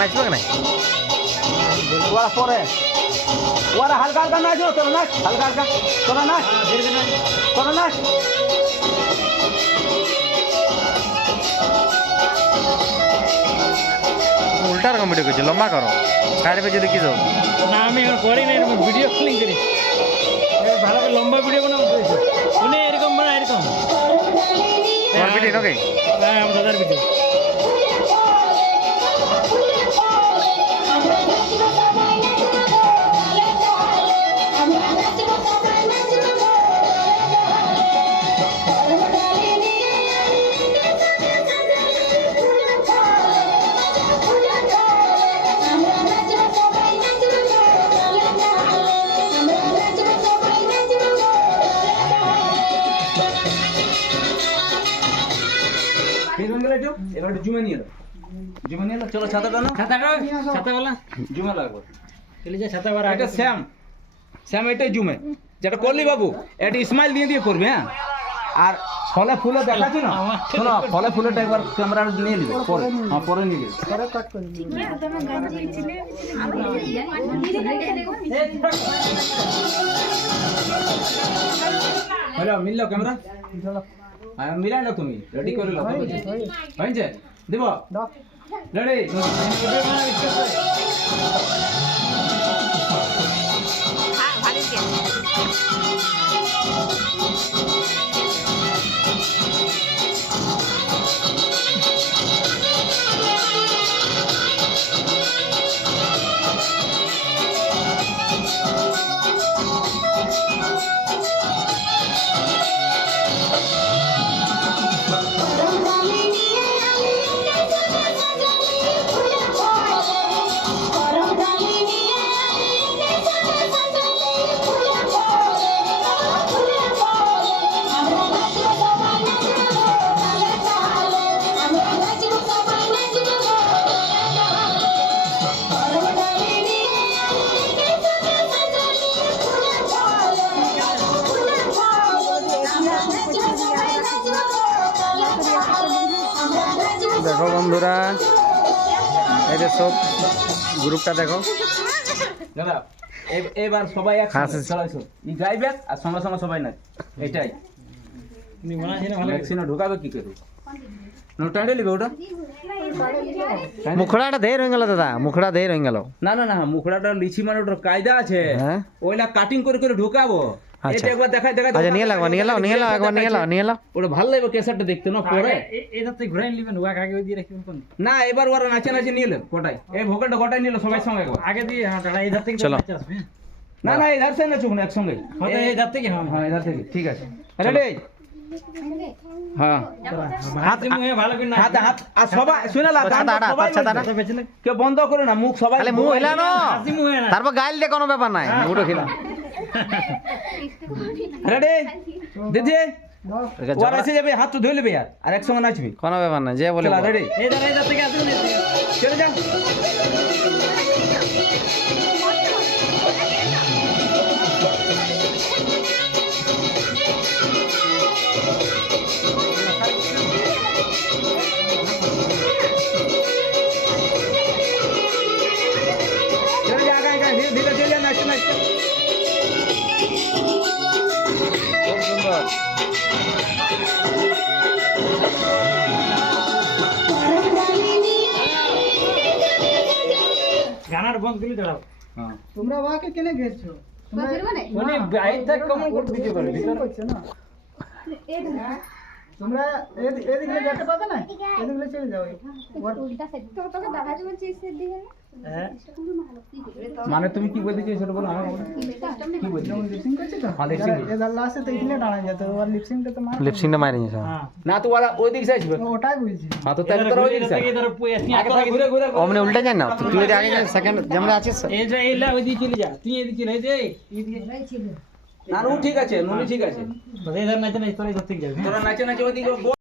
নাচবে না ওরা পরে ওরা হালকা হালকা নাচো তোরা নাচ হালকা হালকা তোরা নাচ তোরা নাচ উল্টা রকম ভিডিও করছে লম্বা করো সাইড পে যদি কি যাও না আমি এখন করি না এরকম ভিডিও কলিং করি ভালো করে লম্বা ভিডিও বানাবো মানে এরকম বানা এরকম তোমার ভিডিও নাকি হ্যাঁ আমার দাদার ভিডিও এবার জুমে নিয়ে এলো চলো ছাতাটা না ছাতাওয়ালা জুমে লাগবে চলে যা ছাতাওয়ালা এটা শ্যাম শ্যাম এটাই জুমে যেটা করলি বাবু এটা ইসমাইল দিয়ে দিয়ে করবে হ্যাঁ আর ফলে ফুলে দেখাচ্ছি না শোনো ফলে ফুলেটা একবার ক্যামেরা নিয়ে নিবে পরে হ্যাঁ পরে নিয়ে নিবে হ্যালো মিললো ক্যামেরা হ্যাঁ মিলাই না তুমি রেডি করে লো হয়েছে দেব রেডি দেখো বন্ধুরা এই যে সব গ্রুপটা দেখো দাদা এবার সবাই একসাথে চলাইছো ই গাইবে আর সঙ্গে সঙ্গে সবাই নাচ এটাই তুমি বানাইছ না ভালো ভ্যাকসিন ঢোকাবে কি করে নোটাইলে লিবে ওটা মুখড়াটা ধের হয়ে গেল দাদা মুখড়া ধের হয়ে গেল না না না মুখড়াটা লিচি মানে ওটার কায়দা আছে হ্যাঁ ওইলা কাটিং করে করে ঢোকাবো আচ্ছা। এটা একবার দেখাই দেখাই আচ্ছা নিয়ে লাগবো নিয়ে লাও একবার নিয়ে লাও ওটা ভালো লাগবে ক্যাসেটটা দেখতে না পরে এটা তুই ঘুরাই নিবেন ওয়া আগে দিয়ে রাখবেন কোন না এবার ওরা নাচে নাচে নিয়ে এলেন গোটাই এই ভোকালটা গোটাই নিয়ে এলো সবাই সঙ্গে একবার আগে দিয়ে হ্যাঁ দাদা এই ধার থেকে চলো। নাচ আসবে না না এই ধার থেকে নাচুক না একসঙ্গে হয়তো এই ধার থেকে হ্যাঁ হ্যাঁ এই ধার থেকে ঠিক আছে রেডি হ্যাঁ হাত মুখে ভালো করে নাচ হাত হাত আর সবাই শুনে লা গান ছাতাটা, সবাই ছাতাটা। বলবে। কেউ বন্ধ করে না মুখ সবাই খালি মুখ হিলানো হাসি মুখে না তারপর গাইল দিয়ে কোনো ব্যাপার নাই মুখটা খিলা রেডি দিদি ওরা এসে যাবে হাত তো ধুয়ে নেবে আর একসঙ্গে নাচবি কোনো ব্যাপার নাই যে বলে চলা বল। রেডি এই ধার থেকে আসুন চলে যা चले जा आगे आगे धीरे धीरे चले जा नाचते नाचते बहुत सुंदर গানার বন্ধ করে দাঁড়াও हाँ তোমরা ওয়াকে কেনে গেছো মানে গাইড থাক কেমন করতে দিতে পারে ভিতরে হচ্ছে না তোমরা এদিকে যেতে পাবে না এদিকে চলে যাও হ্যাঁ माने तुम की बोलते चाहिए बोलो हाँ की बोलते লিপসিং করছে তো हाँ लिपसिंग এদার লাস্টে তো এখানে দাঁড়ায় যেত আর লিপসিংটা তো মার লিপসিংটা মারি নিয়েছে হ্যাঁ ना तो वाला वो दिख जाए ওটাই বুঝছি हाँ तो तेरे तरह वो दिख जाए इधर পুয়ে আসনি आगे भाग घूरे घूरे অমনে উল্টে যায় না তুই যদি আগে সেকেন্ড যেমন আছিস এই যে এইলা ওই দিকে চলে যা তুই এদিকে নাই যে ना नु ठीक আছে নুনি ঠিক আছে তো এই ধার নাচে না তোরা এই ধার থেকে যাবে তোরা নাচে নাচে ওই দিকে